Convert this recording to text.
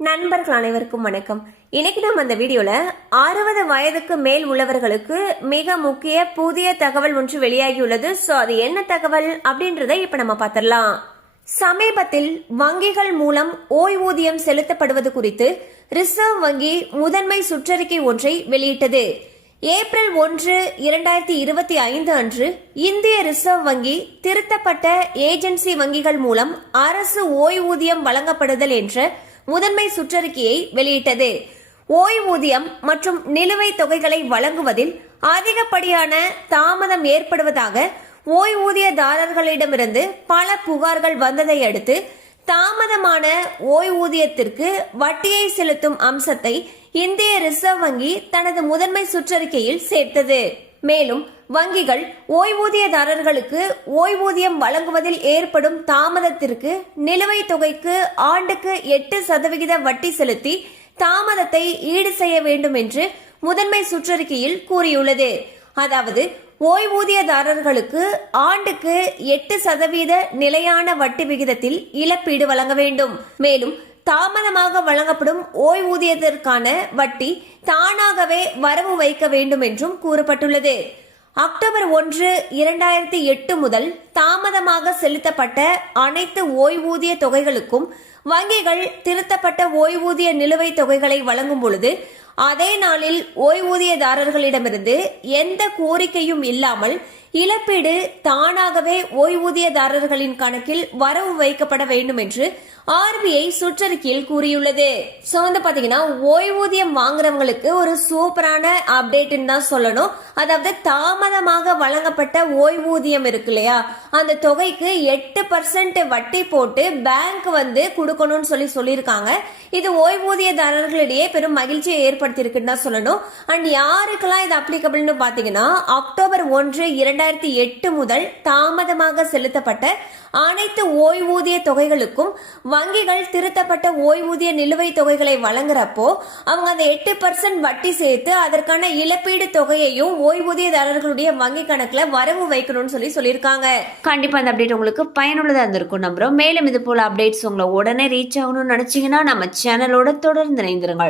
நண்பர்கள் அனைவருக்கும் வணக்கம். இன்னைக்கு நம்ம அந்த வீடியோல 60 வயதுக்கு மேல் உள்ளவர்களுக்கு மிக முக்கிய புதிய தகவல் ஒன்று வெளியாகியுள்ளது. சோ அது என்ன தகவல் அப்படின்றத இப்ப நம்ம பார்த்திடலாம். சமீபத்தில் வங்கிகள் மூலம் ஓய்வூதியம் செலுத்தப்படுவது குறித்து ரிசர்வ் வங்கி முதன்மை சுற்றறிக்கை ஒன்றை வெளியிட்டது. ஏப்ரல் 1, 2025 அன்று இந்திய ரிசர்வ் வங்கி திருத்தப்பட்ட ஏஜென்சி வங்கிகள் மூலம் அரசு ஓய்வூதியம் வழங்கப்படுதல் என்ற முதன்மை சுற்றறிக்கையை வெளியிட்டது. ஓய்வூதியம் மற்றும் நிலுவைத் தொகைகளை வழங்குவதில் அதிகப்படியான தாமதம் ஏற்படுவதாக ஓய்வூதியதாரர்களிடமிருந்து பல புகார்கள் வந்ததை அடுத்து தாமதமான ஓய்வூதியத்திற்கு வட்டியை செலுத்தும் அம்சத்தை இந்திய ரிசர்வ் வங்கி தனது முதன்மை சுற்றறிக்கையில் சேர்த்தது. மேலும் வங்கிகள் ஓய்வூதியதாரர்களுக்கு ஓய்வூதியம் வழங்குவதில் ஏற்படும் தாமதத்திற்கு நிலுவைத் தொகைக்கு ஆண்டுக்கு 8% வட்டி செலுத்தி தாமதத்தை ஈடு செய்ய வேண்டும் என்று முதன்மை சுற்றறிக்கையில் கூறியுள்ளது. அதாவது ஓய்வூதியதாரர்களுக்கு ஆண்டுக்கு 8% நிலையான வட்டி விகிதத்தில் இழப்பீடு வழங்க வேண்டும். மேலும் தாமதமாக வழங்கப்படும் ஓய்வூதியத்திற்கான வட்டி தானாகவே வரவு வைக்க வேண்டும் என்றும் கூறப்பட்டுள்ளது. அக்டோபர் 1, 2008 முதல் தாமதமாக செலுத்தப்பட்ட அனைத்து ஓய்வூதிய தொகைகளுக்கும் வங்கிகள் திருத்தப்பட்ட ஓய்வூதிய நிலுவைத் தொகைகளை வழங்கும் பொழுது அதே நாளில் ஓய்வூதியதாரர்களிடமிருந்து எந்த கோரிக்கையும் இல்லாமல் இழப்பீடு தானாகவே ஓய்வூதியதாரர்களின் கணக்கில் வரவு வைக்கப்பட வேண்டும் என்று ஆர்பிஐ சுற்றறிக்கையில் கூறியுள்ளது. சோ வந்து பாத்தீங்கன்னா ஓய்வூதியம் வாங்குறவங்களுக்கு ஒரு சூப்பரான அப்டேட்னு தான் சொல்லணும். அதாவது தாமதமாக வழங்கப்பட்ட ஓய்வூதியம் இருக்கு இல்லையா, அந்த தொகைக்கு 8% வட்டி போட்டு பேங்க் வந்து கொடுக்கணும்னு சொல்லியிருக்காங்க. இது ஓய்வூதியதாரர்களிடையே பெரும் மகிழ்ச்சியை ஏற்படுத்தியிருக்குன்னு தான் சொல்லணும். அண்ட் யாருக்கெல்லாம் இது அப்ளிகபிள்னு பாத்தீங்கன்னா அக்டோபர் 1, 2008 முதல் தாமதமாக செலுத்தப்பட்ட அனைத்து ஓய்வூதிய தொகைகளுக்கும் வங்கிகள் திருத்தப்பட்ட ஓய்வூதிய நிலுவைத் தொகைகளை வழங்குறப்போ அவங்க அந்த 8% வட்டி சேர்த்து அதற்கான இழப்பீடு தொகையையும் ஓய்வூதியதாரர்களுடைய வங்கி கணக்குல வரவு வைக்கணும்னு சொல்லியிருக்காங்க. கண்டிப்பா அந்த அப்டேட் உங்களுக்கு பயனுள்ளதா இருந்திருக்கும் நம்புறோம். மேலும் இது போல அப்டேட்ஸ் உங்களை உடனே ரீச் ஆகணும்னு நினைச்சீங்கன்னா நம்ம சேனலோட தொடர்ந்து இணைந்திருங்கள்.